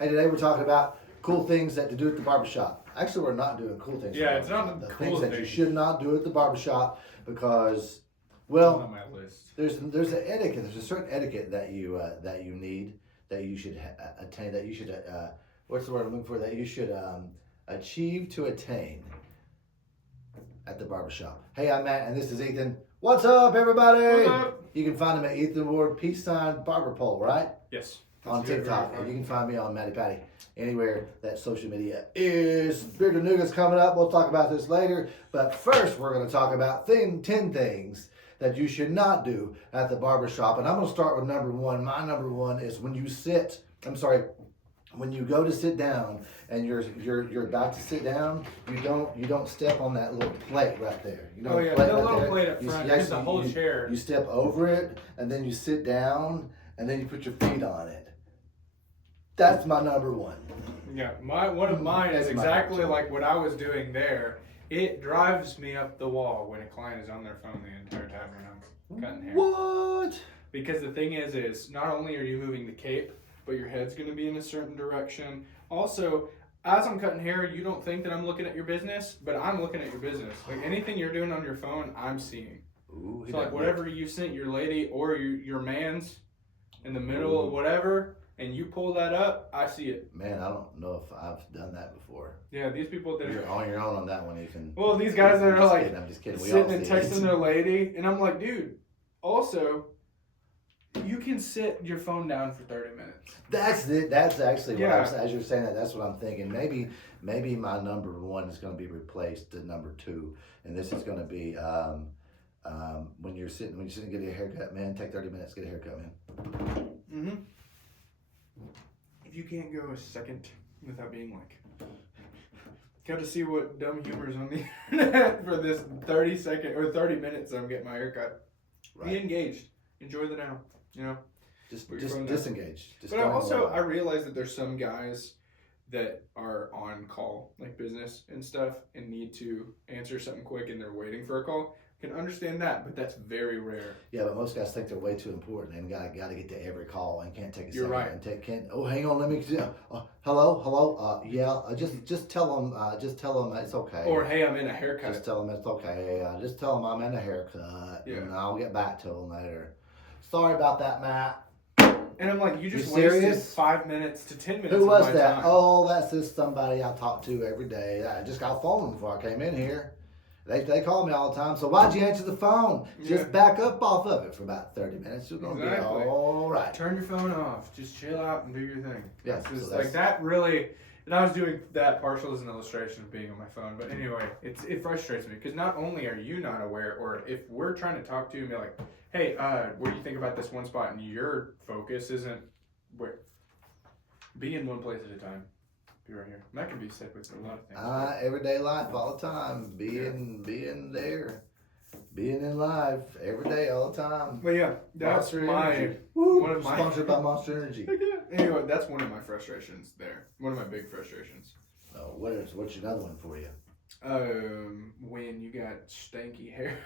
Hey, today we're talking about cool things that to do at the barbershop. Actually, we're not doing cool things. Yeah, it's not the cool things that you should not do at the barbershop because, well, on my list. there's an etiquette. There's a certain etiquette that you need, that you should attain, that you should what's the word I'm looking for, that you should achieve to attain at the barbershop. Hey, I'm Matt, and this is Ethan. What's up, everybody? What's up? You can find him at Ethan Ward Peace Sign Barber Pole, right? Yes. On TikTok, and you can find me on Matty Patty. Anywhere that social media is. Bigger news coming up. We'll talk about this later. But first, we're going to talk about 10 things that you should not do at the barbershop. And I'm going to start with number one. My number one is when you go to sit down and you're about to sit down, you don't step on that little plate right there. You know, the little plate up front. It's the whole chair. You step over it and then you sit down and then you put your feet on it. That's my number one. Yeah, one of mine is exactly like what I was doing there. It drives me up the wall when a client is on their phone the entire time when I'm cutting hair. What? Because the thing is not only are you moving the cape, but your head's going to be in a certain direction. Also, as I'm cutting hair, you don't think that I'm looking at your business, but I'm looking at your business. Like anything you're doing on your phone, I'm seeing. Ooh, so like whatever you sent your lady or your man's in the middle of whatever, and you pull that up, I see it. Man, I don't know if I've done that before. Yeah, these people that You're on your own on that one, Ethan. Well, these guys that are like I'm just kidding. sitting and texting their lady, and I'm like, dude, also, you can sit your phone down for 30 minutes. That's it. That's actually what I was, as you're saying that, that's what I'm thinking. Maybe my number one is going to be replaced to number two, and this is going to be when you're sitting to get a haircut, man. Take 30 minutes, get a haircut, man. Mm-hmm. If you can't go a second without being like, got to see what dumb humor is on the internet for this 30 minutes I'm getting my haircut. Right. Be engaged. Enjoy the now. You know? Just disengage. But I realize that there's some guys that are on call, like business and stuff, and need to answer something quick and they're waiting for a call. Can understand that, but that's very rare. Yeah, but most guys think they're way too important and got to get to every call and can't take a You're second right. And hang on, let me hello, just tell them it's okay. Or hey, I'm in a haircut. Just tell them it's okay. Just tell them I'm in a haircut, and I'll get back to them later. Sorry about that, Matt. And I'm like, you wasted 5 minutes to 10 minutes. Who was of my that? time. Oh, that's just somebody I talk to every day. I just got a phone before I came in here. They call me all the time. So why'd you answer the phone? Just back up off of it for about 30 minutes. You're gonna be all right. Turn your phone off. Just chill out and do your thing. Yes, yeah, so like that really. And I was doing that partial as an illustration of being on my phone. But anyway, it frustrates me because not only are you not aware, or if we're trying to talk to you and be like, hey, what do you think about this one spot? And your focus isn't where. Be in one place at a time. Be right here. And that can be said with a lot of things. Everyday life, all the time. Being there. Being in life every day, all the time. But yeah, that's one of my sponsored by Monster Energy. Anyway, that's one of my frustrations there. One of my big frustrations. Oh, what's another one for you? When you got stanky hair,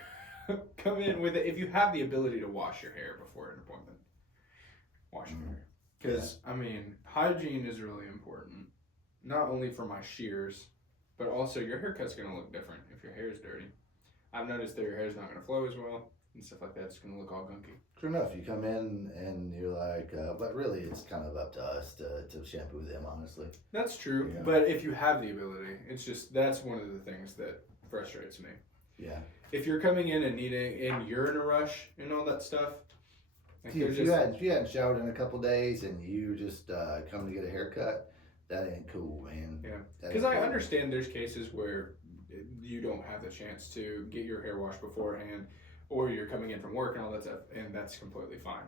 come in with it. If you have the ability to wash your hair before an appointment, wash your hair. Because I mean, hygiene is really important. Not only for my shears, but also your haircut's gonna look different if your hair is dirty. I've noticed that your hair's not gonna flow as well and stuff like that. It's gonna look all gunky. True enough. You come in and you're like, but really, it's kind of up to us to shampoo them, honestly. That's true. Yeah. But if you have the ability, it's just that's one of the things that frustrates me. Yeah. If you're coming in and you're in a rush and all that stuff. Like if you hadn't showered in a couple days and you just come to get a haircut. That ain't cool, man. Yeah, because I understand there's cases where you don't have the chance to get your hair washed beforehand, or you're coming in from work and all that stuff, and that's completely fine.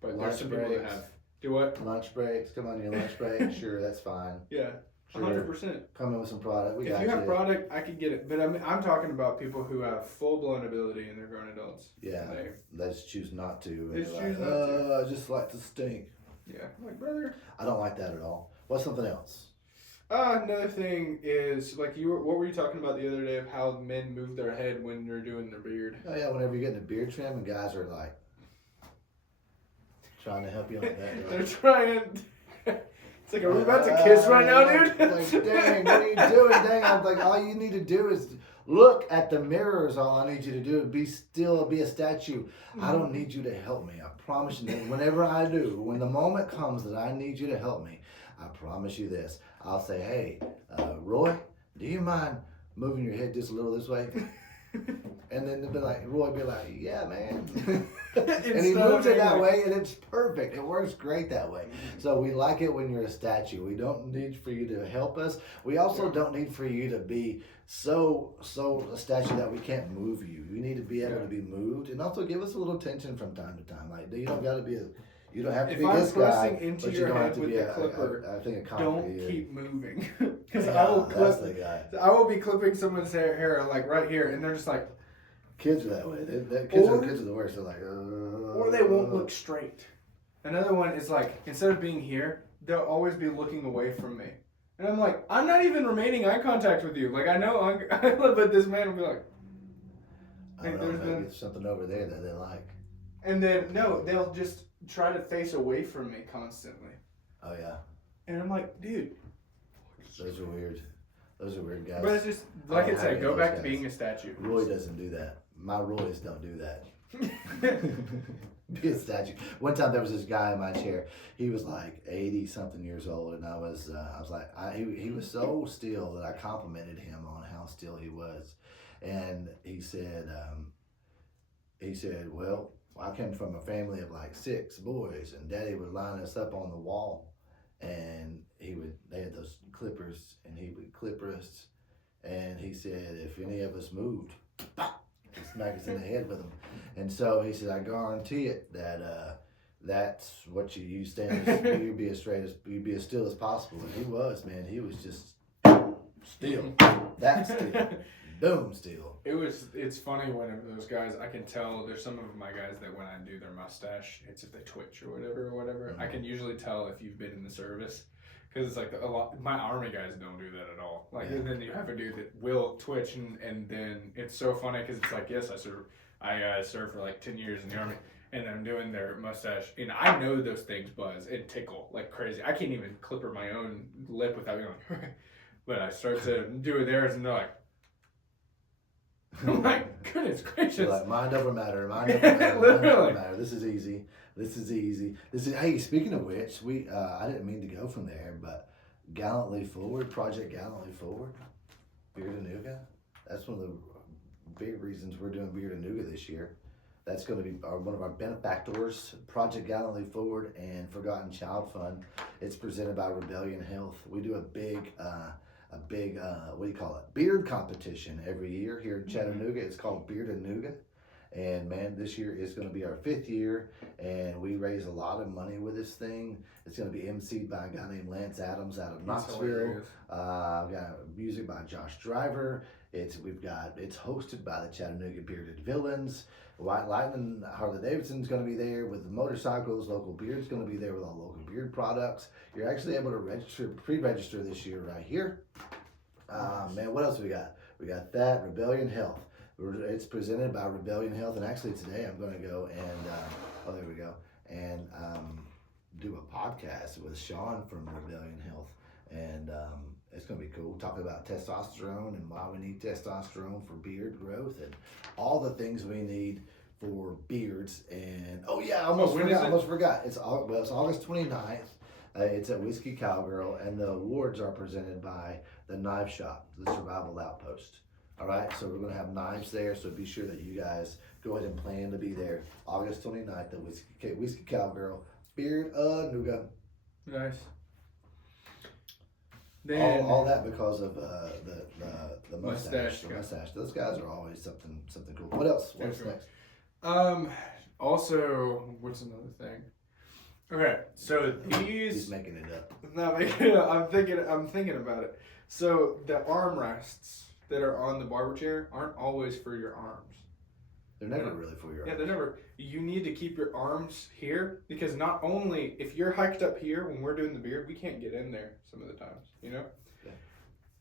But there's some people that have do what? Lunch breaks. Come on your lunch break. Sure, that's fine. Yeah, 100%. Come in with some product. If you have product, I could get it. But I'm talking about people who have full blown ability and they're grown adults. Yeah, they just choose not to. They just choose not to. I just like to stink. Yeah, like brother. I don't like that at all. What's something else? Another thing is like what were you talking about the other day of how men move their head when they're doing their beard? Oh yeah, whenever you're getting a beard trim and guys are like trying to help you on that. They're trying It's like, are we about to kiss right now, dude? Like, dang, what are you doing? Dang, I'm like, all you need to do is look at the mirror is all I need you to do. Be still, be a statue. I don't need you to help me. I promise you that whenever I do, when the moment comes that I need you to help me, I promise you this. I'll say, hey, Roy, do you mind moving your head just a little this way? And then they'll be like, Roy be like, yeah, man. And he moves it that way, and it's perfect. It works great that way. So we like it when you're a statue. We don't need for you to help us. We also don't need for you to be so a statue that we can't move you. You need to be able to be moved, and also give us a little attention from time to time. Like, you don't got to be you don't have to be this guy, into but you your don't have head to with be the clipper, I think a don't concrete. keep moving, because I will That's the guy. I will be clipping someone's hair like right here, and they're just like. Kids are that way. Kids are the worst. They're like, or they won't look straight. Another one is like, instead of being here, they'll always be looking away from me. And I'm like, I'm not even remaining eye contact with you. Like, I know, but this man will be like, I don't know, maybe it's something over there that they like. And then, no, they'll just try to face away from me constantly. Oh, yeah. And I'm like, dude. Those are weird. Those are weird guys. But it's just, like I said, go back to being a statue. Roy doesn't do that. My Roys don't do that. Be a statue. One time there was this guy in my chair. He was like 80 something years old, and I was like, he was so still that I complimented him on how still he was, and he said, well, I came from a family of like 6 boys, and Daddy would line us up on the wall, and they had those clippers, and he would clip us, and he said, if any of us moved, he smack us in the head with them. And so he said, I guarantee it that that's what you stand you be as still as possible. And he was, man, he was just still. That still. Boom, still. It's funny when those guys, I can tell there's some of my guys that when I do their mustache, it's if they twitch or whatever. Mm-hmm. I can usually tell if you've been in the service. Because it's like my army guys don't do that at all. Like, and then you have a dude that will twitch, and then it's so funny because it's like, yes, I served for like 10 years in the army, and I'm doing their mustache, and I know those things buzz and tickle like crazy. I can't even clipper my own lip without going, but I start to do theirs, and they're like, I'm like, goodness gracious. You're like, mind over matter, mind over matter. Literally. Mind over matter. This is easy. Hey, speaking of which, I didn't mean to go from there, but Gallantly Forward, Project Gallantly Forward, Beard and Nougat. That's one of the big reasons we're doing Beard and Nougat this year. That's going to be one of our benefactors, Project Gallantly Forward and Forgotten Child Fund. It's presented by Rebellion Health. We do a big what do you call it? Beard competition every year here in Chattanooga. It's called Beard and Nougat. And man, this year is going to be our 5th year, and we raise a lot of money with this thing. It's going to be emceed by a guy named Lance Adams out of Knoxville. We've got music by Josh Driver. It's hosted by the Chattanooga Bearded Villains. White Lightning, Harley Davidson's going to be there with the motorcycles. Local Beard's going to be there with all local beard products. You're actually able to pre-register this year right here. Man, what else we got? We got that Rebellion Health. It's presented by Rebellion Health, and actually today I'm going to go and do a podcast with Sean from Rebellion Health, and it's going to be cool, talking about testosterone and why we need testosterone for beard growth and all the things we need for beards. And I almost forgot. It's August 29th. It's at Whiskey Cowgirl, and the awards are presented by the Knife Shop, the Survival Outpost. All right, so we're going to have knives there, so be sure that you guys go ahead and plan to be there August 29th at Whiskey Cowgirl, Beard Nougat. Nice. Then, all that because of the mustache. The mustache. Those guys are always something cool. What else? What's next? Also, what's another thing? Okay, so these. He's making it up. Not making it up. I'm thinking about it. So the armrests that are on the barber chair aren't always for your arms. They're never really for your arms. Yeah, they're never. You need to keep your arms here, because not only if you're hiked up here when we're doing the beard, we can't get in there some of the times, Yeah.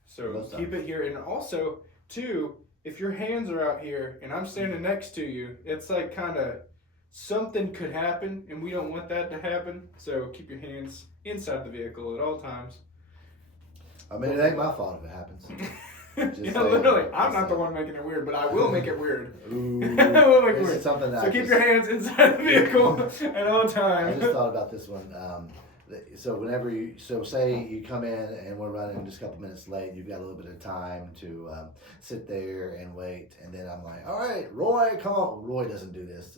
So keep it here, and also too, if your hands are out here and I'm standing next to you, it's like kind of something could happen, and we don't want that to happen. So keep your hands inside the vehicle at all times. I mean, it ain't my fault if it happens. Yeah, saying. literally. I'm Just not the saying. one making it weird, but I will make it weird. Ooh, I will make it this weird. is something that So I keep just- your hands inside the vehicle at all I times. just thought about this one. So whenever say you come in and we're running just a couple minutes late, you've got a little bit of time to sit there and wait, and then I'm like, all right, Roy, come on. Roy doesn't do this.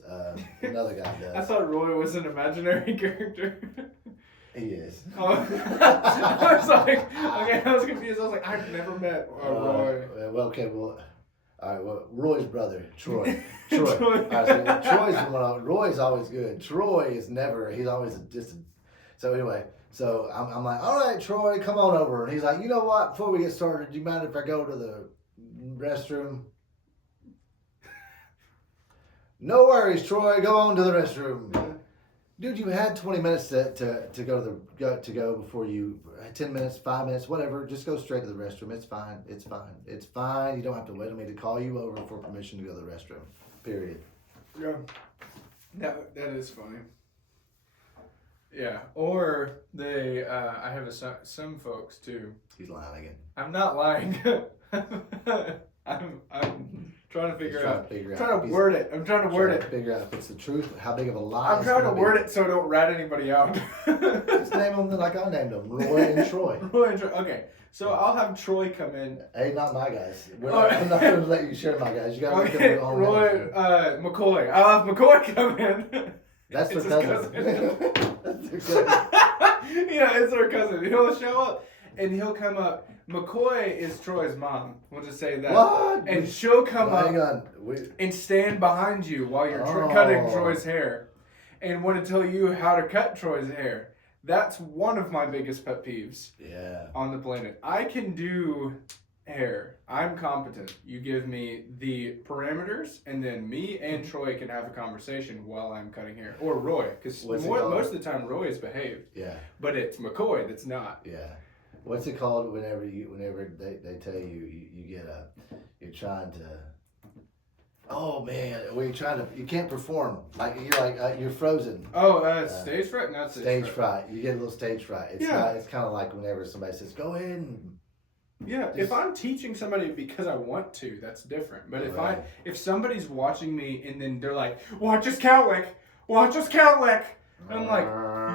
Another guy does. I thought Roy was an imaginary character. He is. Oh. I was like, okay, I was confused. I was like, I've never met Roy. All right. Well, Roy's brother, Troy. Troy. All right, so Roy's always good. Troy is never. He's always a distant. So anyway, I'm like, all right, Troy, come on over. And he's like, you know what? Before we get started, do you mind if I go to the restroom? No worries, Troy. Go on to the restroom. Dude, you had 20 minutes to go before you 10 minutes, 5 minutes, whatever. Just go straight to the restroom. It's fine. It's fine. It's fine. You don't have to wait on me to call you over for permission to go to the restroom. Period. Yeah. That is funny. Yeah. Or they, I have some folks too. He's lying again. I'm not lying. I'm trying to figure out. Trying to word it. I'm trying to word it. Figure out if it's the truth. How big of a lie? I'm trying to word it so I don't rat anybody out. Just name them like I named them, Roy and Troy. Roy and Troy. Okay, so I'll have Troy come in. Hey, not my guys. I'm not going to let you share my guys. You got to make them Okay, your own Roy, names. McCoy. I'll have McCoy come in. That's their It's his cousin. That's their cousin. Yeah, it's our cousin. He'll show up and he'll come up. McCoy is Troy's mom. We'll just say that. What? And she'll come Hang up on. and stand behind you while you're cutting Troy's hair and want to tell you how to cut Troy's hair. That's one of my biggest pet peeves on the planet. I can do hair. I'm competent. You give me the parameters, and then me and Troy can have a conversation while I'm cutting hair. Or Roy, because most of the time Roy is behaved. Yeah. But it's McCoy that's not. Yeah. What's it called whenever they tell you you're trying to, oh man, you can't perform, like you're frozen. Oh, stage fright? Not Stage fright. You get a little stage fright. It's it's kind of like whenever somebody says, go ahead and. Yeah, if I'm teaching somebody because I want to, that's different. But if somebody's watching me and then they're like, watch his cowlick, and I'm like,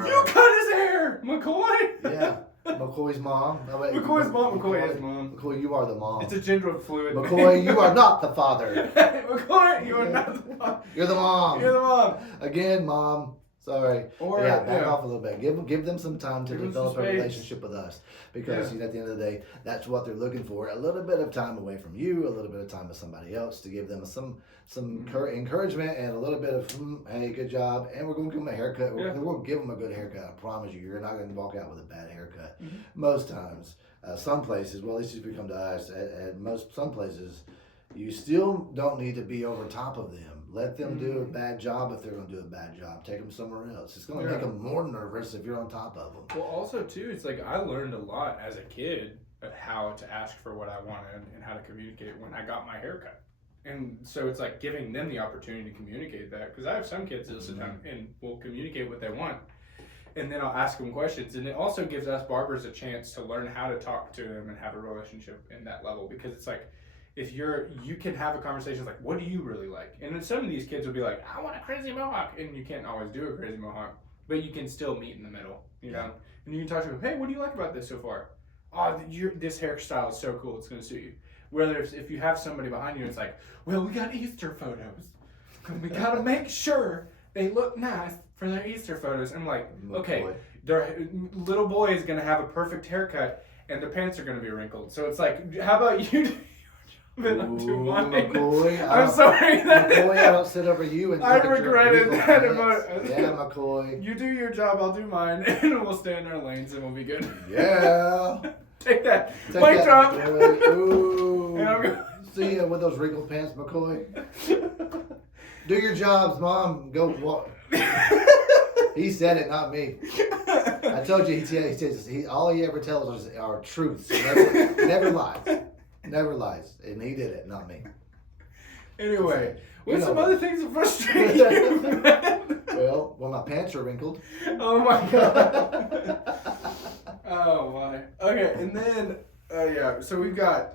you cut his hair, McCoy. Yeah. McCoy's mom. No, wait, McCoy's mom. McCoy is mom. McCoy, you are the mom. It's a gender fluid. McCoy, you are not the father. McCoy, you are not the mom. You're the mom. You're the mom. Again, mom. Sorry. Or back off a little bit. Give them some time to develop a space. relationship with us, because at the end of the day, that's what they're looking for. A little bit of time away from you, a little bit of time with somebody else to give them some encouragement and a little bit of hey, good job, and we're going to give them a haircut. We're going to give them a good haircut. I promise you, you're not going to walk out with a bad haircut. Mm-hmm. Most times, some places, well, at least if you come to us, some places, you still don't need to be over top of them. Let them do a bad job if they're going to do a bad job. Take them somewhere else. It's going to make them more nervous if you're on top of them. Well, also, too, it's like I learned a lot as a kid of how to ask for what I wanted and how to communicate when I got my haircut. And so it's like giving them the opportunity to communicate that. Because I have some kids that sit down and will communicate what they want. And then I'll ask them questions. And it also gives us barbers a chance to learn how to talk to them and have a relationship in that level. Because it's like, if you can have a conversation like, what do you really like? And then some of these kids will be like, I want a crazy mohawk. And you can't always do a crazy mohawk, but you can still meet in the middle, you know? And you can talk to them, hey, what do you like about this so far? Oh, this hairstyle is so cool, it's going to suit you. Whether if you have somebody behind you, it's like, well, we got Easter photos. We got to make sure they look nice for their Easter photos. And I'm like, okay, their little boy is going to have a perfect haircut and their pants are going to be wrinkled. So it's like, how about you McCoy, I'm sorry. McCoy, I don't sit over you and I regretted that. Yeah, McCoy. You do your job, I'll do mine, and we'll stay in our lanes and we'll be good. Yeah. Take that. Mic drop. Ooh. And I'm going. See ya with those wrinkled pants, McCoy. Do your jobs, Mom. Go walk. He said it, not me. I told you, he says all he ever tells us are truths. He never lies. Never lies. And he did it, not me. Anyway, what's know some what? other things that frustrate you, man? Well, my pants are wrinkled. Oh my god. Oh my. Okay, and then yeah, so we've got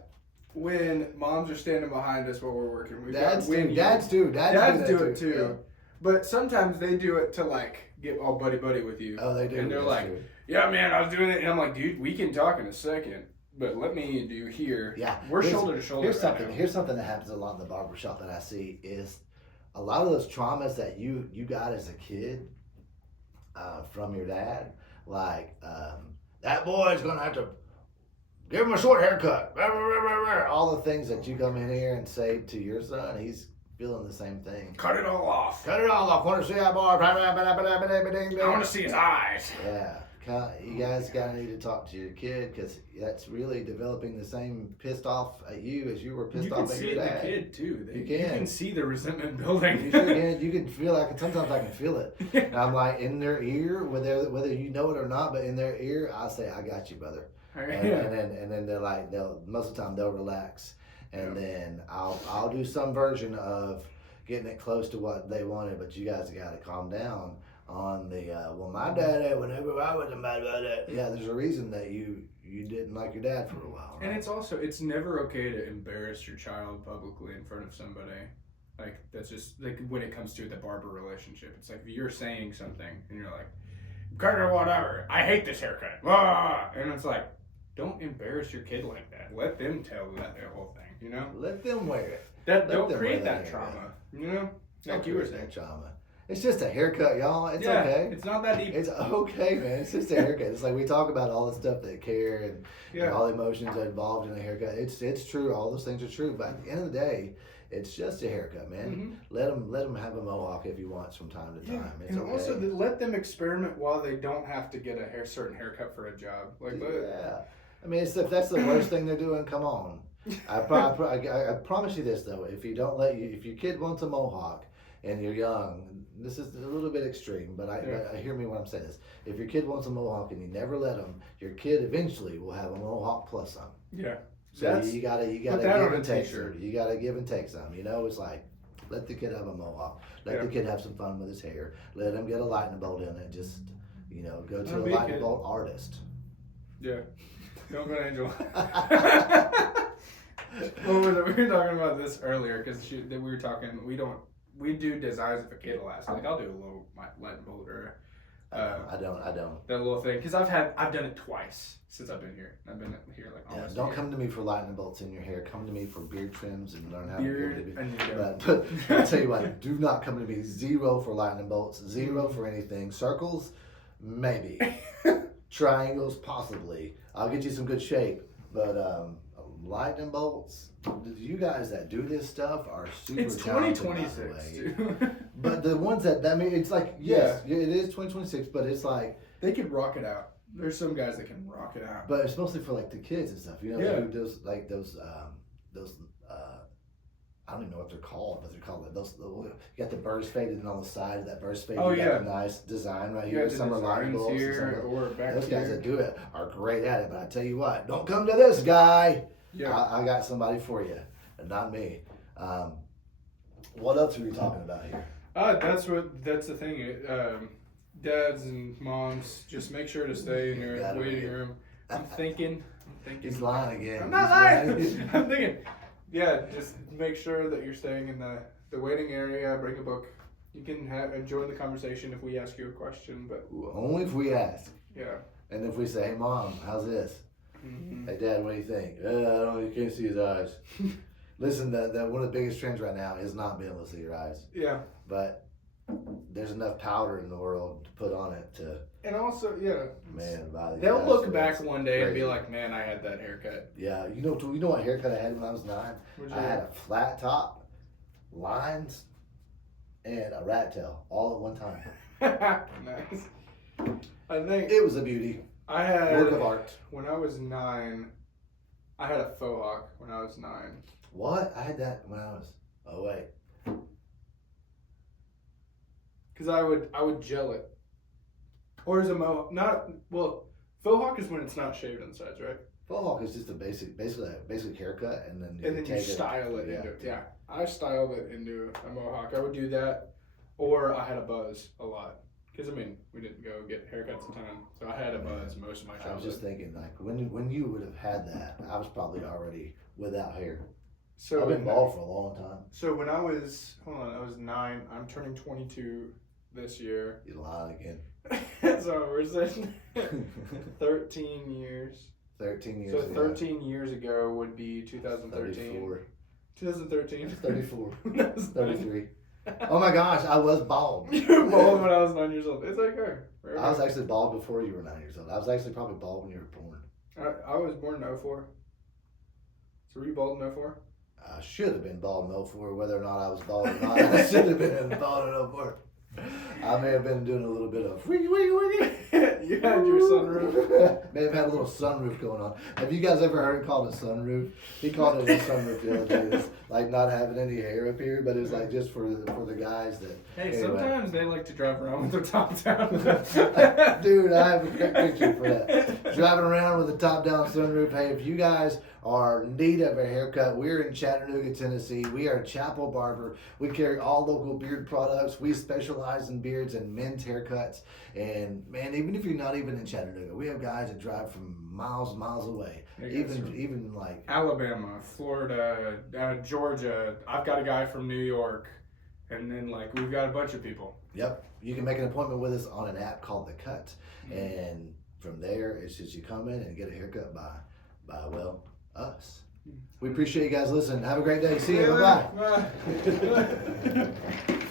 when moms are standing behind us while we're working. We've Dads got when do. you- Dads do. Dads do that it too. But sometimes they do it to like get all buddy with you. Oh, they do. And they're That's like, true. yeah, man, I was doing it. And I'm like, dude, we can talk in a second. But let me do here. Yeah. We're shoulder to shoulder. Here's something that happens a lot in the barbershop that I see is a lot of those traumas that you got as a kid from your dad, like that boy's gonna have to give him a short haircut. All the things that you come in here and say to your son, he's feeling the same thing. Cut it all off. Cut it all off. Want to see that boy? I want to see his eyes. Yeah. You guys gotta need to talk to your kid because that's really developing the same pissed off at you as you were pissed off at your dad. You can see the kid too. You You can can see the resentment building. You sure can. You can feel like sometimes I can feel it. And I'm like in their ear, whether you know it or not, but in their ear, I say, "I got you, brother." And then they're like, most of the time they'll relax, and then I'll do some version of getting it close to what they wanted, but you guys got to calm down on the well, my dad, whenever I was mad about it, yeah, there's a reason that you didn't like your dad for a while, right? And it's never okay to embarrass your child publicly in front of somebody. Like that's just like when it comes to the barber relationship, it's like if you're saying something and you're like, cut or whatever, I hate this haircut, and it's like, don't embarrass your kid like that. Let them tell that the whole thing, you know. Let them wear it. Don't create that trauma, you know. Like you were saying, trauma. It's just a haircut, y'all. It's okay. It's not that deep. It's okay, man. It's just a haircut. It's like we talk about all the stuff that care and all the emotions involved in a haircut. It's true. All those things are true. But at the end of the day, it's just a haircut, man. Mm-hmm. Let them have a mohawk if he wants from time to time. It's and okay. also let them experiment while they don't have to get a certain haircut for a job. Like I mean, if that's the worst thing they're doing, come on. I promise you this though: if your kid wants a mohawk and you're young, this is a little bit extreme, but I hear me when I'm saying this. If your kid wants a mohawk and you never let them, your kid eventually will have a mohawk plus some. Yeah. So you gotta give and take some. You gotta give and take some. You know, it's like let the kid have a mohawk. Let the kid have some fun with his hair. Let him get a lightning bolt in it. Just go to a lightning bolt artist. Yeah. Don't go to Angel. We were talking about this earlier because we were talking. We do designs if a kid will ask. Like I'll do a little lightning bolt or. I don't. That little thing because I've done it twice since I've been here. I've been here like almost. Don't come to me for lightning bolts in your hair. Come to me for beard trims and learn how to do But I'll tell you what. Do not come to me. 0 for lightning bolts. 0 for anything. Circles, maybe. Triangles, possibly. I'll get you some good shape, but lightning bolts. You guys that do this stuff are super. It's 2026, dude. But the ones that it's like it is 2026, but it's like they can rock it out. There's some guys that can rock it out. But it's mostly for like the kids and stuff. You know, those I don't even know what they're called, but they're called those. You got the burst faded and on the side of that burst fade. You got a nice design right here. Some are lightning bolts. Those guys that do it are great at it. But I tell you what, don't come to this guy. Yeah, I got somebody for you, and not me. What else are we talking about here? That's the thing. Dads and moms, just make sure to stay in your waiting room. I'm thinking. He's lying again. I'm not lying. I'm thinking. Yeah, just make sure that you're staying in the waiting area. Bring a book. You can join the conversation if we ask you a question, but only if we ask. Yeah. And if we say, "Hey, Mom, how's this?" Mm-hmm. Hey, Dad, what do you think? I don't know. You can't see his eyes. Listen, that one of the biggest trends right now is not being able to see your eyes. Yeah. But there's enough powder in the world to put on it to. And also, man, they'll look back one day and be like, "Man, I had that haircut." Yeah, you know what haircut I had when I was 9? I had a flat top, lines, and a rat tail all at one time. Nice. I think it was a beauty. I had work of art. When I was 9, I had a faux hawk when I was 9. What? I had that when I was. Oh wait. Because I would gel it, or as a mohawk. Faux hawk is when it's not shaved on the sides, right? Faux hawk is just a basic haircut, and then And then you style it into yeah. I styled it into a mohawk. I would do that, or I had a buzz a lot. Because I mean, we didn't go get haircuts in time, so I had a buzz most of my childhood. I was just thinking, like when you would have had that, I was probably already without hair. So I've been bald for a long time. So when I was 9. I'm turning 22 this year. You lied again. So we're saying 13 years. 13 years. So ago. 13 years ago would be 2013. 34. 2013. 34. 33. Oh my gosh, I was bald. You were bald when I was 9 years old. It's okay. I was actually bald before you were 9 years old. I was actually probably bald when you were born. I was born in 04. So were you bald in 04? I should have been bald in 04, whether or not I was bald or not. I should have been bald in 04. I may have been doing a little bit of wiggy, wiggy, wiggy. You had your sunroof. May have had a little sunroof going on. Have you guys ever heard it called a sunroof? He called it a sunroof the other day. It's like not having any hair up here, but it's like just for the guys that. Hey, anyway. Sometimes they like to drive around with their top down. Dude, I have a great picture for that. Driving around with a top down sunroof. Hey, if you guys are in need of a haircut, we're in Chattanooga, Tennessee. We are Chapel Barber. We carry all local beard products. We specialize in beards and men's haircuts. And man, even if you're not even in Chattanooga, we have guys that drive from miles and miles away. Even like Alabama, Florida, Georgia. I've got a guy from New York. And then, like, we've got a bunch of people. Yep. You can make an appointment with us on an app called The Cut. Mm-hmm. And from there, it's just you come in and get a haircut by well, us. We appreciate you guys listening. Have a great day. See you. Bye-bye. Bye.